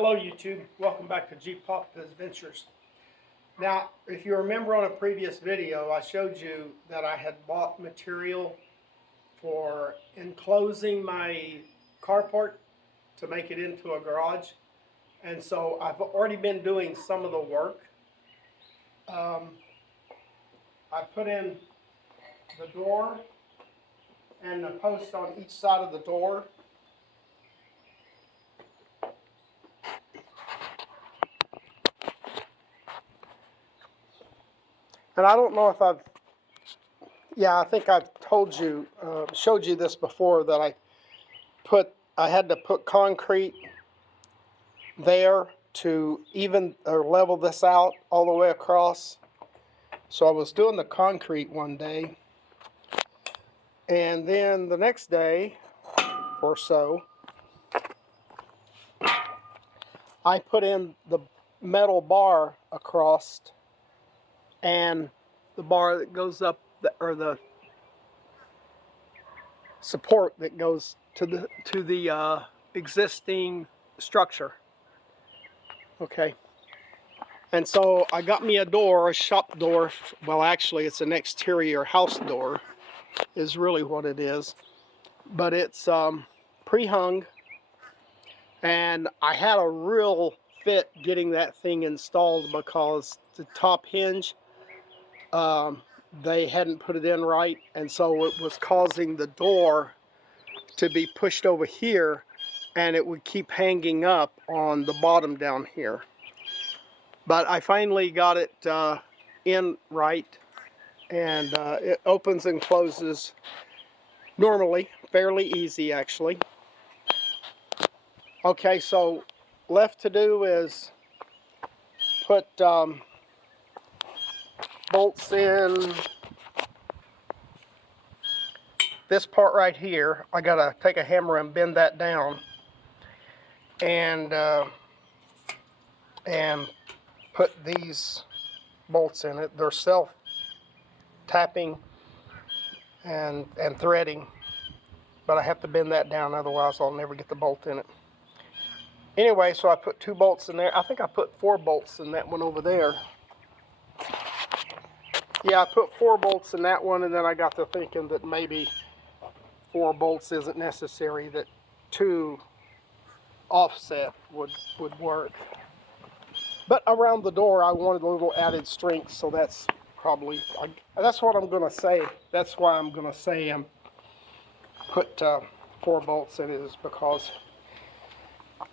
Hello YouTube, welcome back to G-Pop Adventures. Now, if you remember on a previous video, I showed you that I had bought material for enclosing my carport to make it into a garage. And so I've already been doing some of the work. I put in the door and the post on each side of the door. And I don't know if I think I've told you, showed you this before, that I had to put concrete there to even or level this out all the way across. So I was doing the concrete one day, and then the next day or so, I put in the metal bar across and the bar that goes up, or the support that goes to the existing structure. Okay, and so I got me a door, a shop door. Well, actually it's an exterior house door is really what it is, but it's pre-hung, and I had a real fit getting that thing installed because the top hinge, they hadn't put it in right, and so it was causing the door to be pushed over here, and it would keep hanging up on the bottom down here. But I finally got it in right, and it opens and closes normally, fairly easy actually. Okay, so left to do is put bolts in this part right here. I gotta take a hammer and bend that down, and put these bolts in it. They're self-tapping and threading, but I have to bend that down, otherwise I'll never get the bolt in it. Anyway, so I put 2 bolts in there. I think I put 4 bolts in that one over there. Yeah, I put 4 bolts in that one, and then I got to thinking that maybe 4 bolts isn't necessary, that 2 offset would work. But around the door I wanted a little added strength, so that's probably, that's what I'm going to say. That's why I'm going to say put 4 bolts in it, is because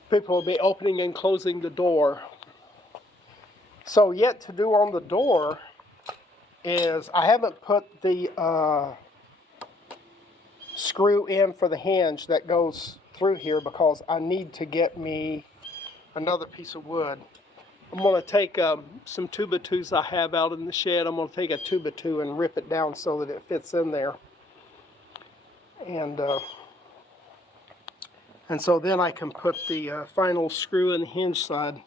people will be opening and closing the door. So yet to do on the door is I haven't put the screw in for the hinge that goes through here, because I need to get me another piece of wood. I'm going to take some 2x2s I have out in the shed. I'm going to take a 2x2 and rip it down so that it fits in there. And so then I can put the final screw in the hinge side.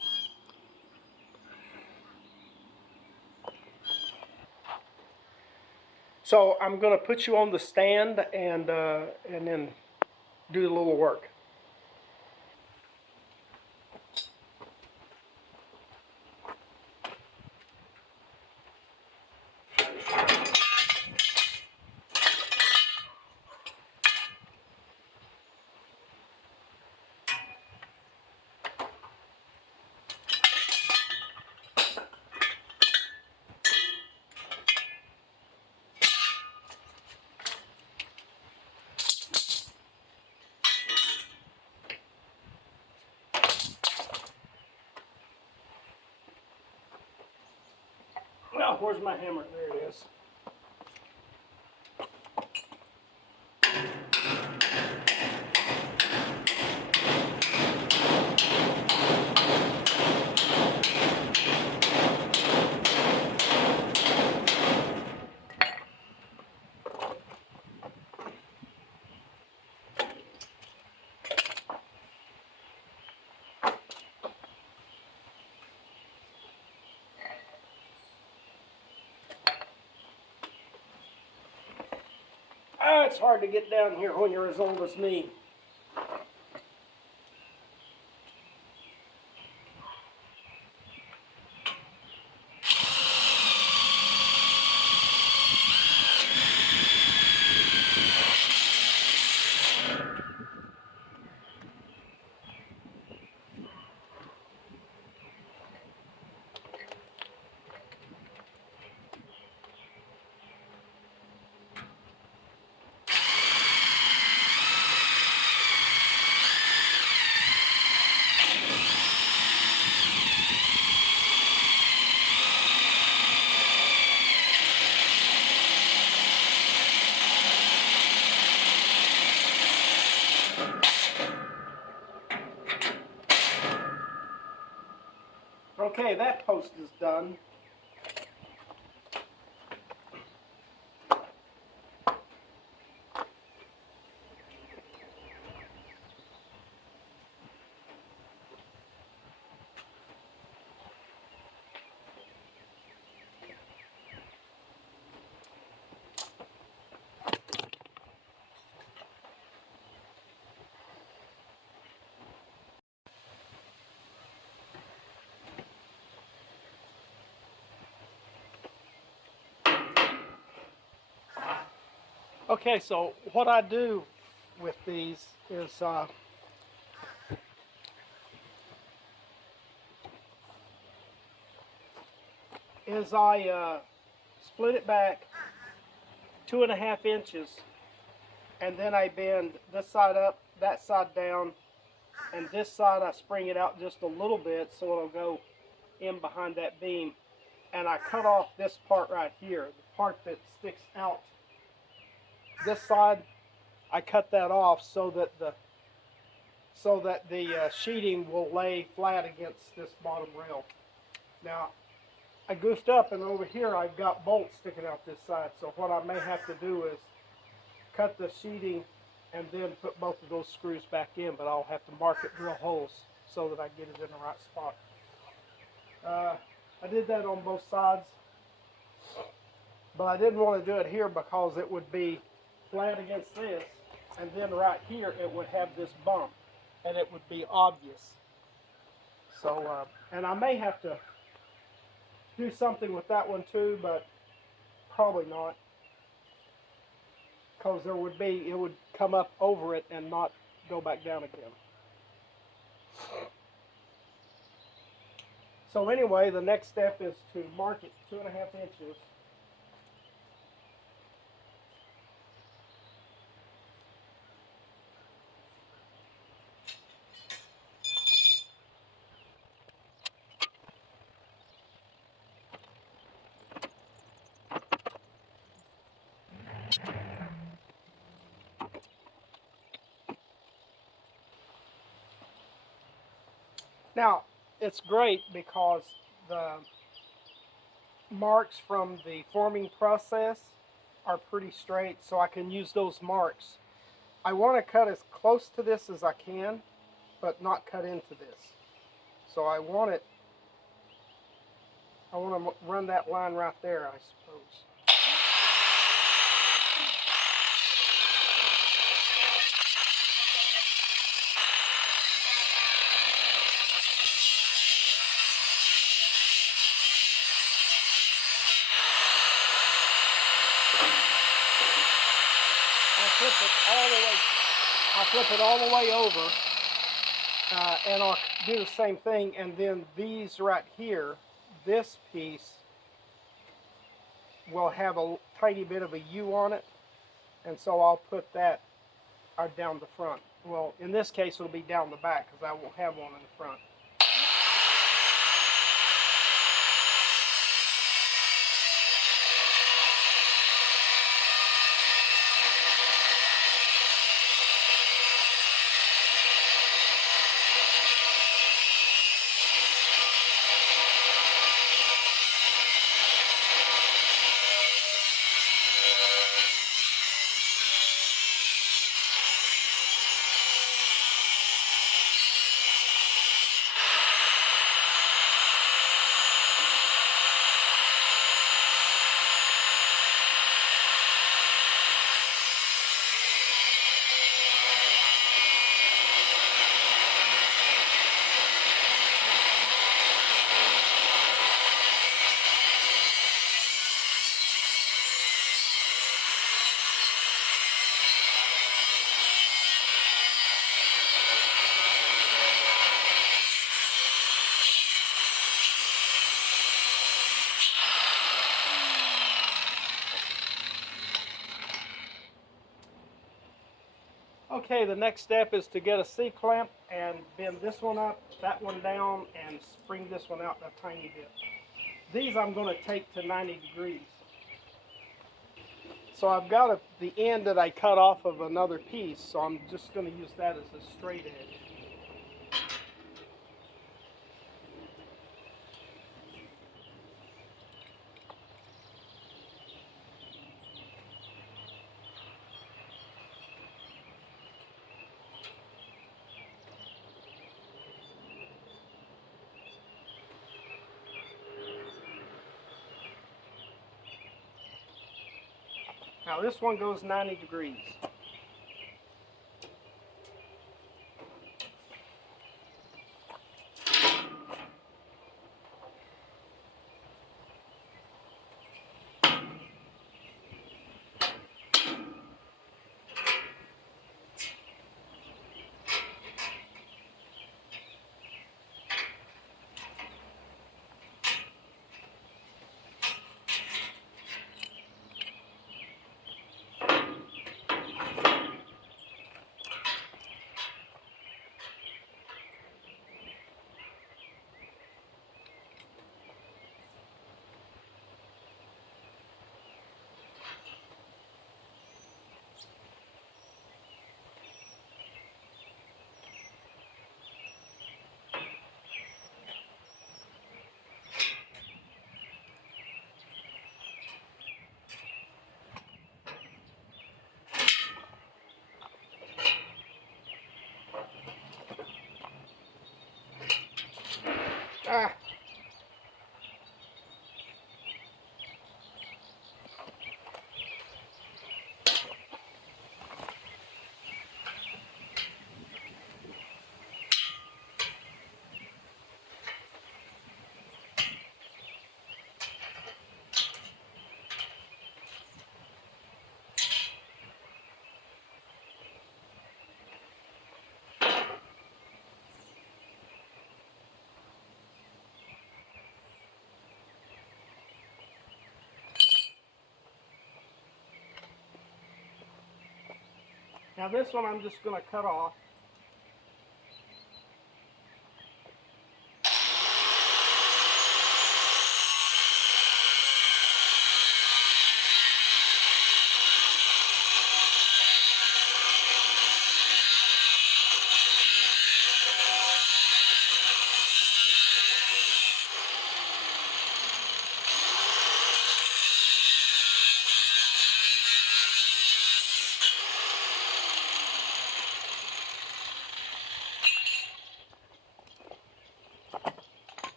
So I'm going to put you on the stand and then do a little work. Well, where's my hammer? There it is. Oh, it's hard to get down here when you're as old as me. Okay, that post is done. Okay, so what I do with these is I split it back 2.5 inches, and then I bend this side up, that side down, and this side I spring it out just a little bit so it'll go in behind that beam, and I cut off this part right here, the part that sticks out. This side, I cut that off so that the sheeting will lay flat against this bottom rail. Now, I goofed up, and over here I've got bolts sticking out this side, so what I may have to do is cut the sheeting and then put both of those screws back in, but I'll have to mark it, drill holes so that I get it in the right spot. I did that on both sides, but I didn't want to do it here because it would be flat against this, and then right here it would have this bump, and it would be obvious. So, and I may have to do something with that one too, but probably not, because it would come up over it and not go back down again. So anyway, the next step is to mark it 2.5 inches. Now, it's great because the marks from the forming process are pretty straight, so I can use those marks. I want to cut as close to this as I can, but not cut into this. So I want to run that line right there, I suppose. I'll flip it all the way over, and I'll do the same thing, and then these right here, this piece will have a tiny bit of a U on it, and so I'll put that down the front. Well, in this case it'll be down the back because I won't have one in the front. Okay, the next step is to get a C-clamp and bend this one up, that one down, and spring this one out a tiny bit. These I'm going to take to 90 degrees. So I've got the end that I cut off of another piece, so I'm just going to use that as a straight edge. Now this one goes 90 degrees. Ah. Now this one I'm just going to cut off.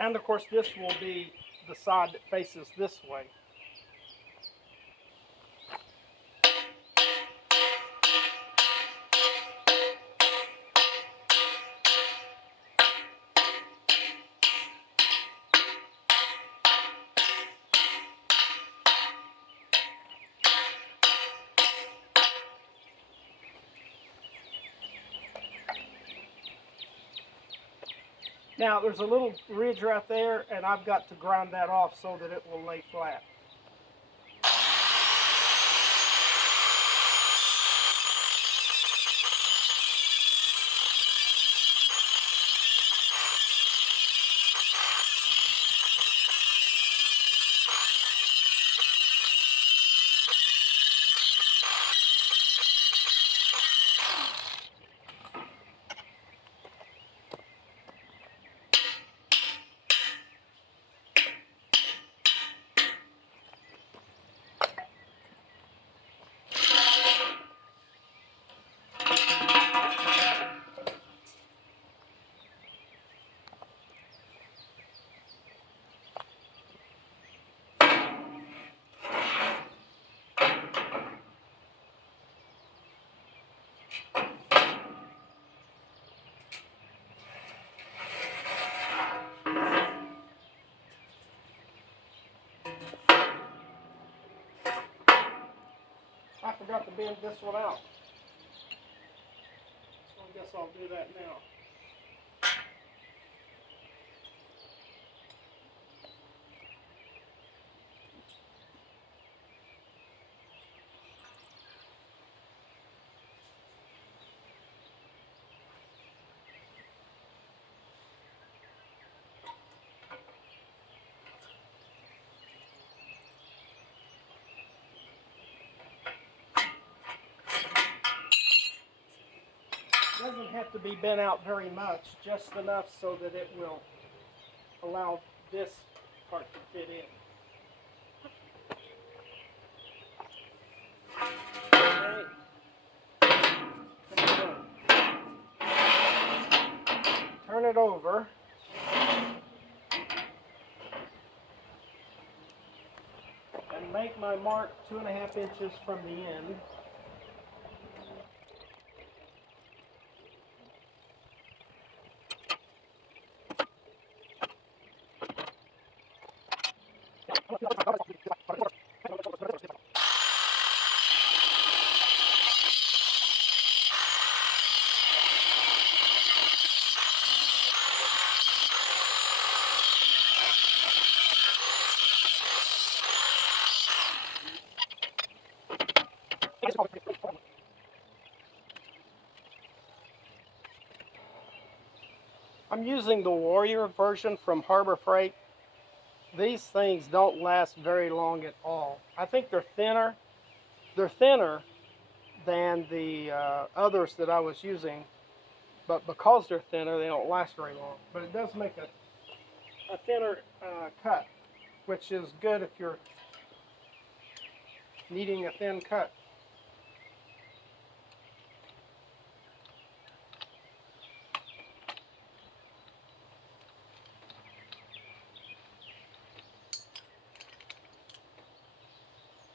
And of course this will be the side that faces this way. Now there's a little ridge right there, and I've got to grind that off so that it will lay flat. I forgot to bend this one out, so I guess I'll do that now. Doesn't have to be bent out very much, just enough so that it will allow this part to fit in. Okay. Turn it over. And make my mark 2.5 inches from the end. I'm using the Warrior version from Harbor Freight. These things don't last very long at all. I think they're thinner. They're thinner than the others that I was using, but because they're thinner, they don't last very long. But it does make a thinner cut, which is good if you're needing a thin cut.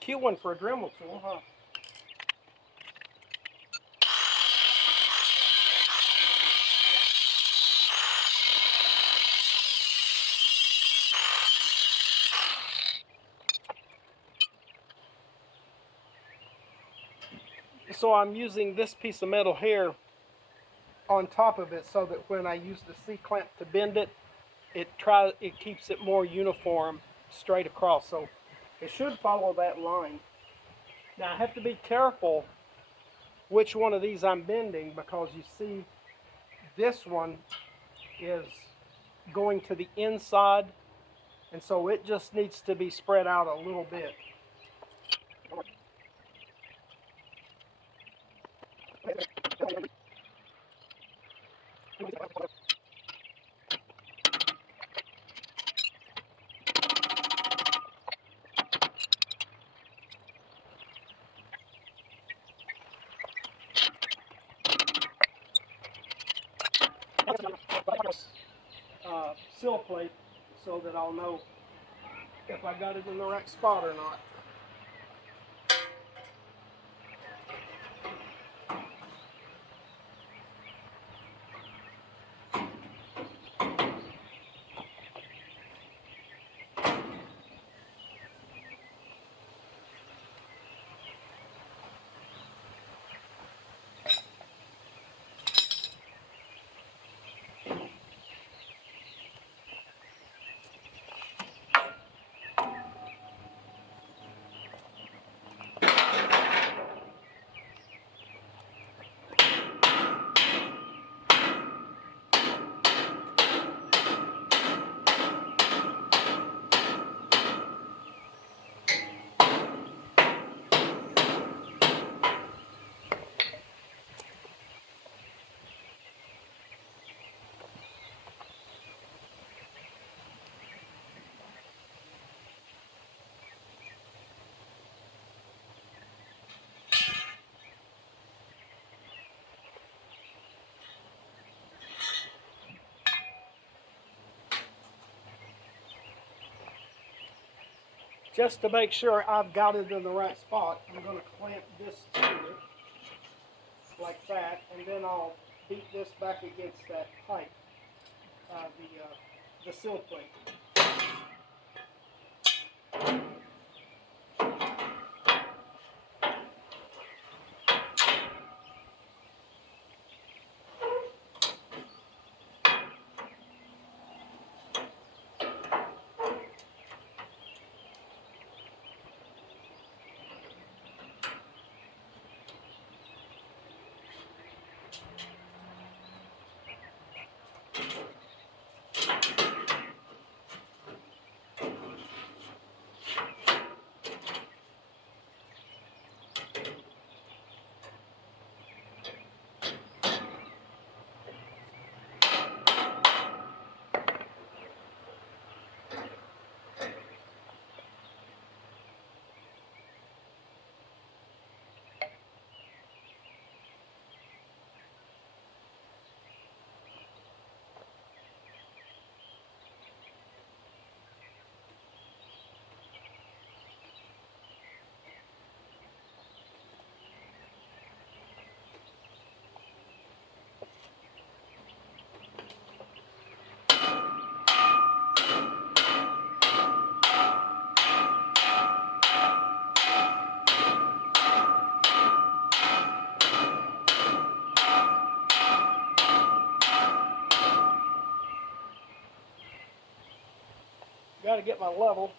Cute one for a Dremel tool, huh? So I'm using this piece of metal here on top of it so that when I use the C-clamp to bend it, it keeps it more uniform straight across. So it should follow that line. Now I have to be careful which one of these I'm bending, because you see this one is going to the inside, and so it just needs to be spread out a little bit. Sill plate so that I'll know if I got it in the right spot or not. Just to make sure I've got it in the right spot, I'm going to clamp this to it like that, and then I'll beat this back against that pipe, the sill plate. got to get my level.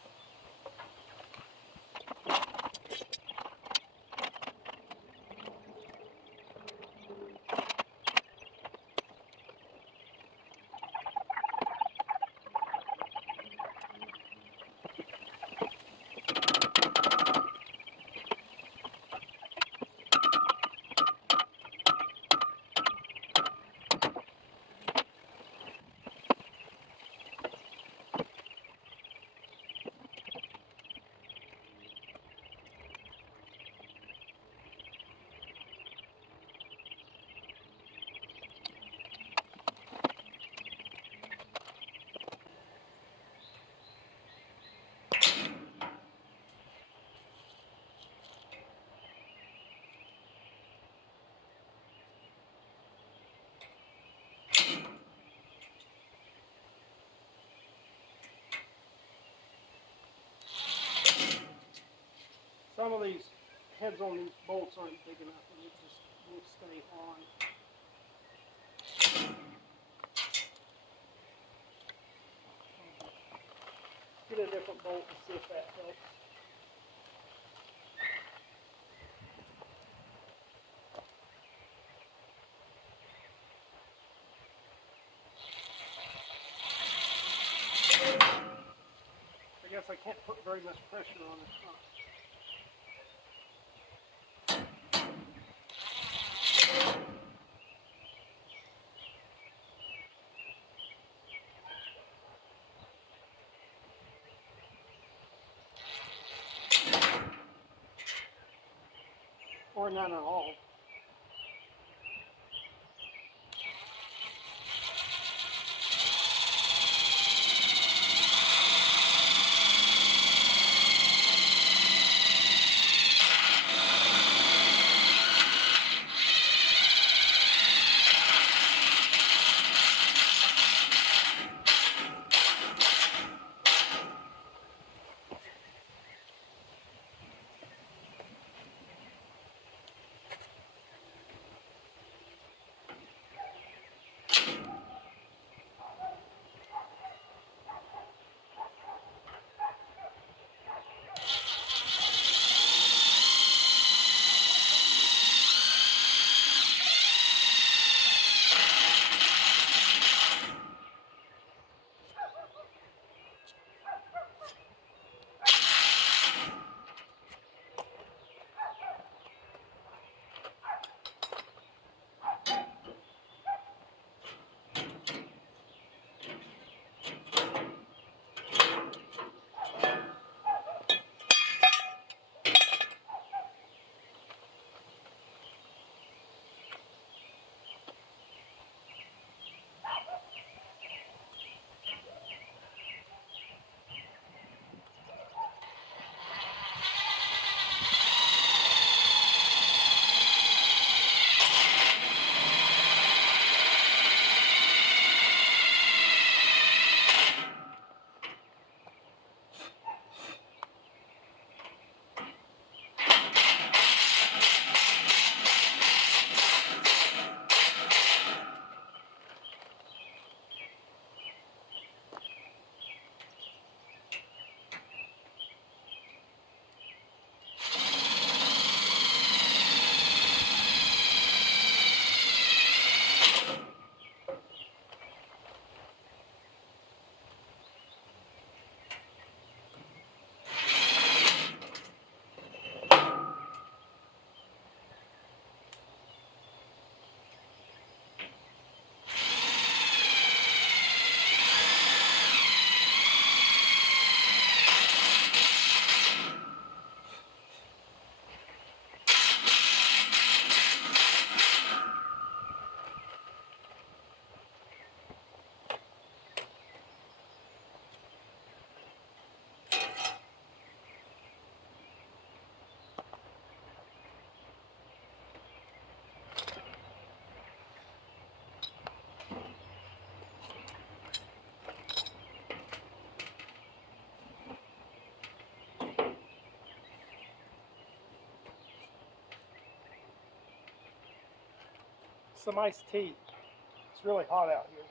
Some of these heads on these bolts aren't big enough, and it just won't stay on. Get a different bolt and see if that helps. I guess I can't put very much pressure on it. Or none at all. Some iced tea. It's really hot out here.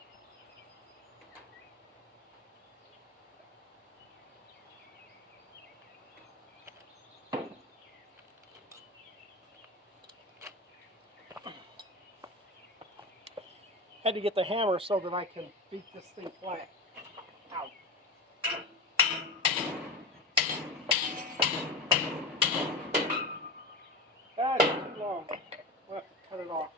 had to get the hammer so that I can beat this thing flat. Ow. That's too long. I'll have to cut it off.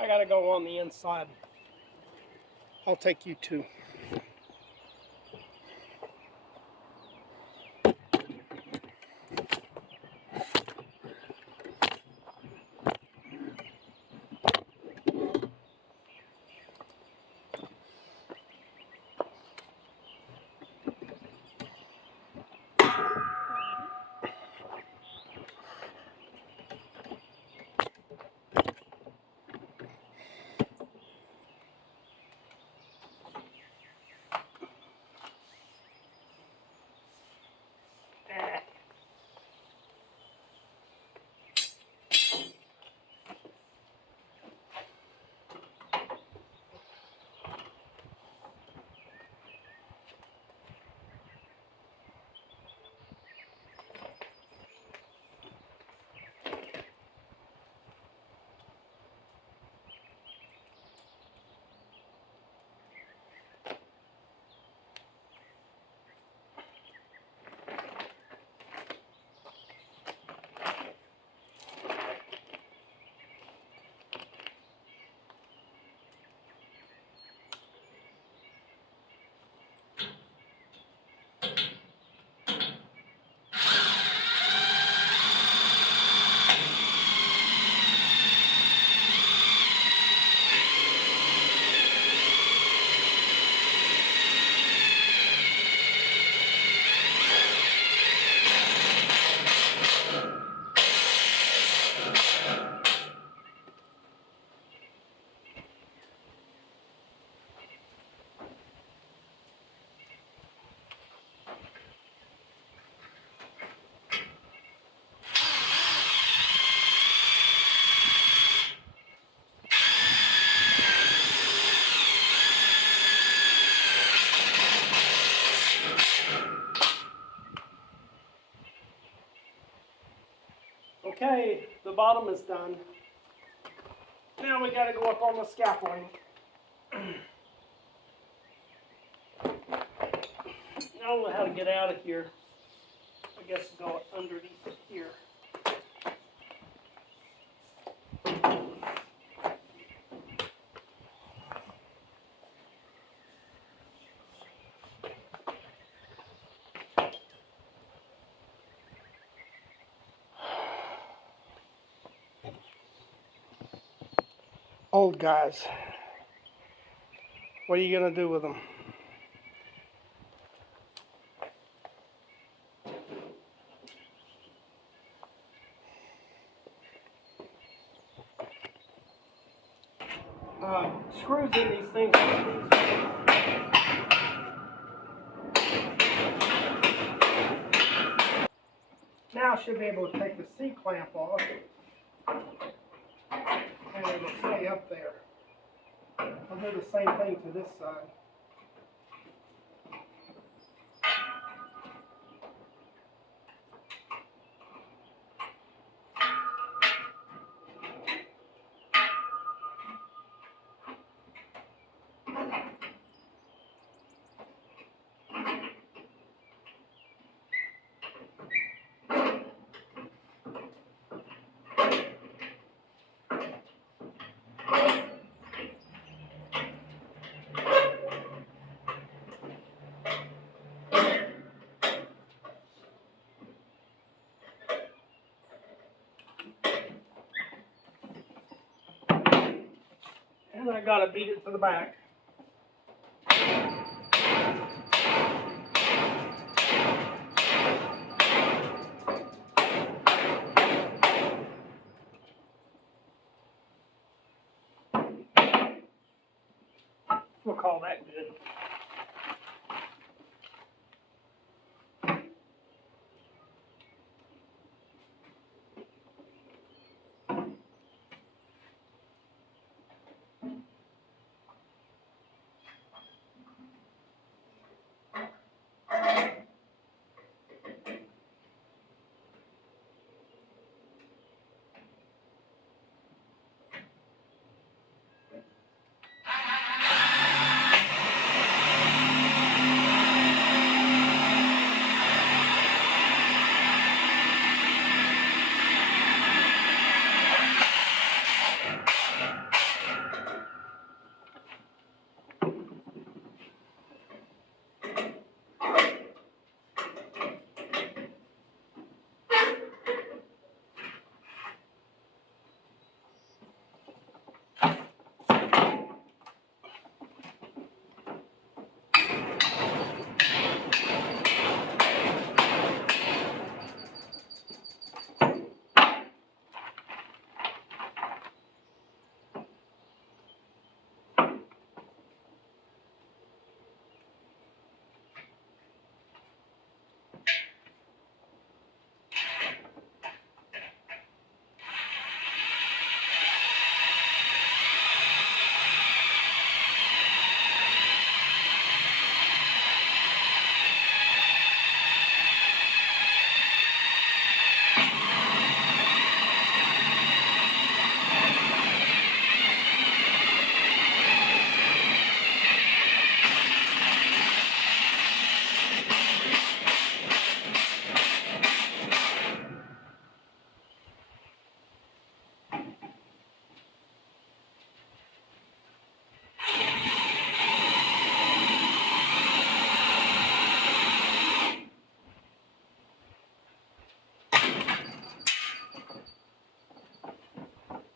I gotta go on the inside. I'll take you too. Okay, the bottom is done. Now we gotta go up on the scaffolding. I don't know how to get out of here. I guess go underneath it here. Old guys. What are you gonna do with them? Screws in these things. Now I should be able to take the C-clamp off, and it'll stay up there. I'll do the same thing to this side. And I gotta beat it to the back. We'll call that good.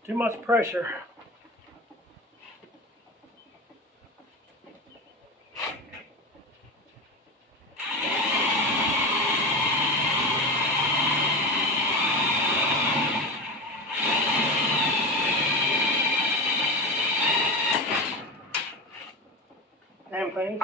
Too much pressure. Damn things.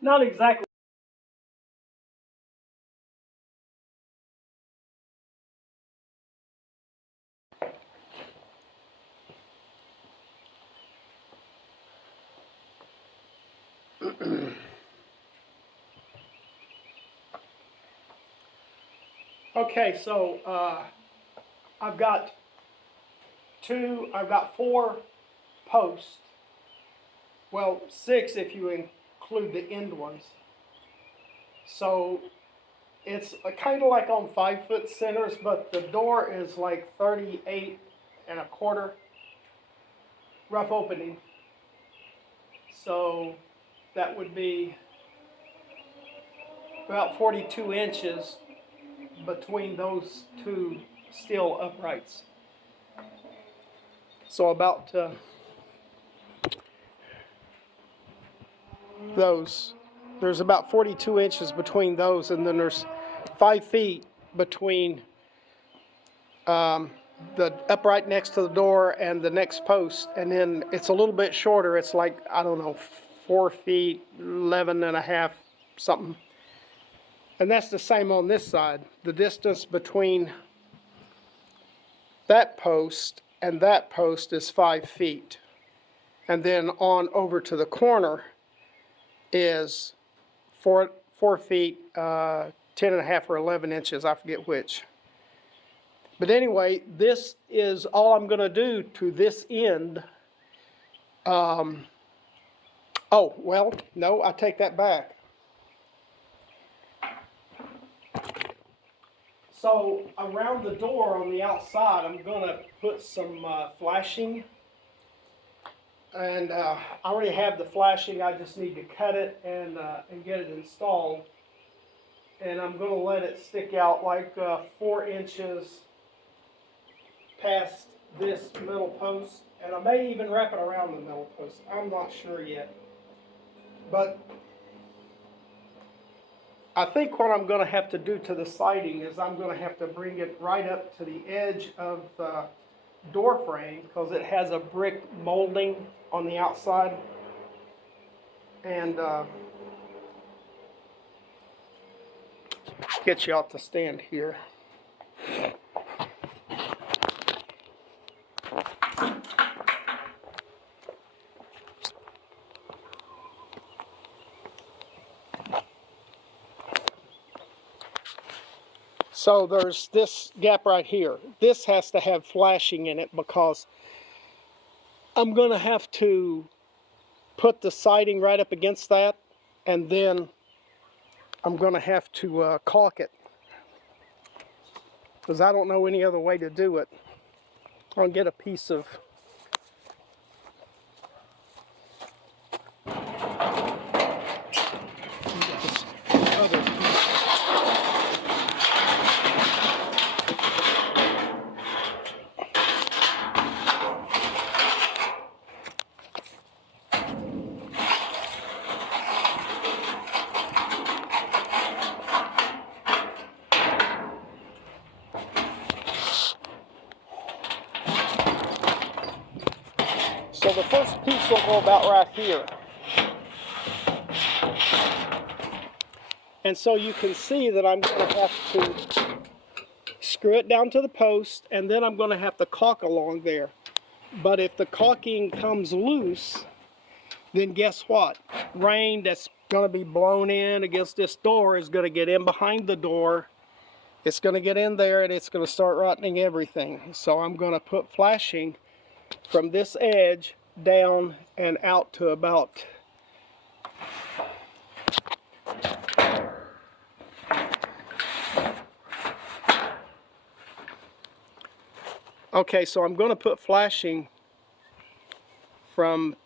Not exactly. Okay, so I've got four posts. Well, six if you include the end ones. So it's kind of like on 5-foot centers, but the door is like 38 1/4 rough opening. So that would be about 42 inches between those two steel uprights. So about those, there's about 42 inches between those, and then there's 5 feet between the upright next to the door and the next post, and then it's a little bit shorter. It's like, I don't know, 4 feet, 11 and a half, something. And that's the same on this side. The distance between that post and that post is 5 feet. And then on over to the corner is 4 feet, 10 and a half or 11 inches, I forget which. But anyway, this is all I'm going to do to this end. Oh, well, no, I take that back. So around the door on the outside, I'm going to put some flashing. And I already have the flashing. I just need to cut it and get it installed. And I'm going to let it stick out like 4 inches past this middle post, and I may even wrap it around the middle post. I'm not sure yet, but I think what I'm going to have to do to the siding is I'm going to have to bring it right up to the edge of the door frame, because it has a brick molding on the outside, and get you out to stand here. So there's this gap right here. This has to have flashing in it because I'm going to have to put the siding right up against that, and then I'm going to have to caulk it, because I don't know any other way to do it. I'll get a piece of So the first piece will go about right here. And so you can see that I'm going to have to screw it down to the post, and then I'm going to have to caulk along there. But if the caulking comes loose, then guess what? Rain that's going to be blown in against this door is going to get in behind the door. It's going to get in there, and it's going to start rotting everything. So I'm going to put flashing from this edge down and out to about okay, so I'm going to put flashing from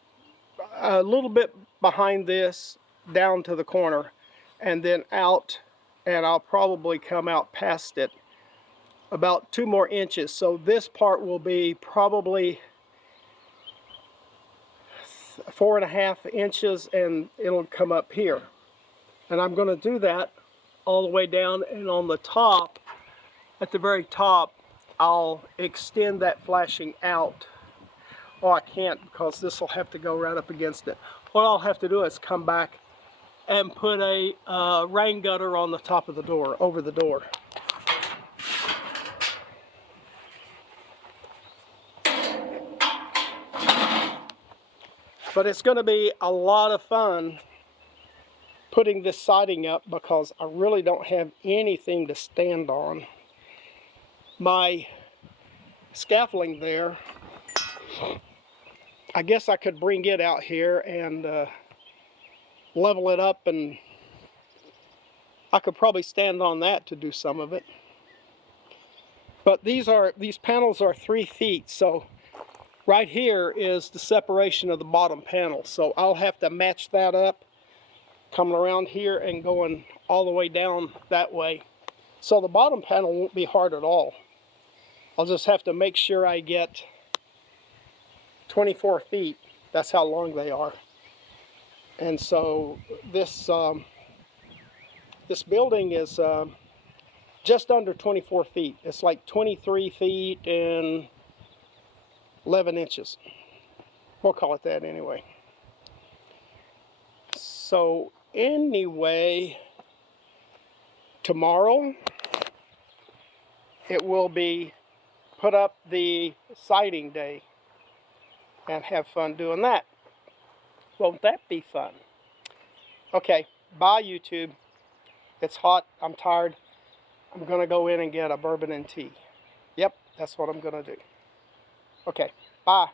a little bit behind this down to the corner, and then out, and I'll probably come out past it about 2 more inches. So this part will be probably 4.5 inches, and it'll come up here. And I'm going to do that all the way down, and on the top, at the very top, I'll extend that flashing out. Oh, I can't, because this will have to go right up against it. What I'll have to do is come back and put a rain gutter on the top of the door, over the door. But it's going to be a lot of fun putting this siding up, because I really don't have anything to stand on. My scaffolding there, I guess I could bring it out here and level it up, and I could probably stand on that to do some of it. But these panels are 3 feet, so right here is the separation of the bottom panel. So I'll have to match that up, coming around here and going all the way down that way. So the bottom panel won't be hard at all. I'll just have to make sure I get 24 feet. That's how long they are. And so this this building is just under 24 feet. It's like 23 feet and 11 inches. We'll call it that anyway. So anyway, tomorrow it will be put up the siding day and have fun doing that. Won't that be fun? Okay, bye YouTube. It's hot, I'm tired. I'm gonna go in and get a bourbon and tea. Yep, that's what I'm gonna do. Okay, bye.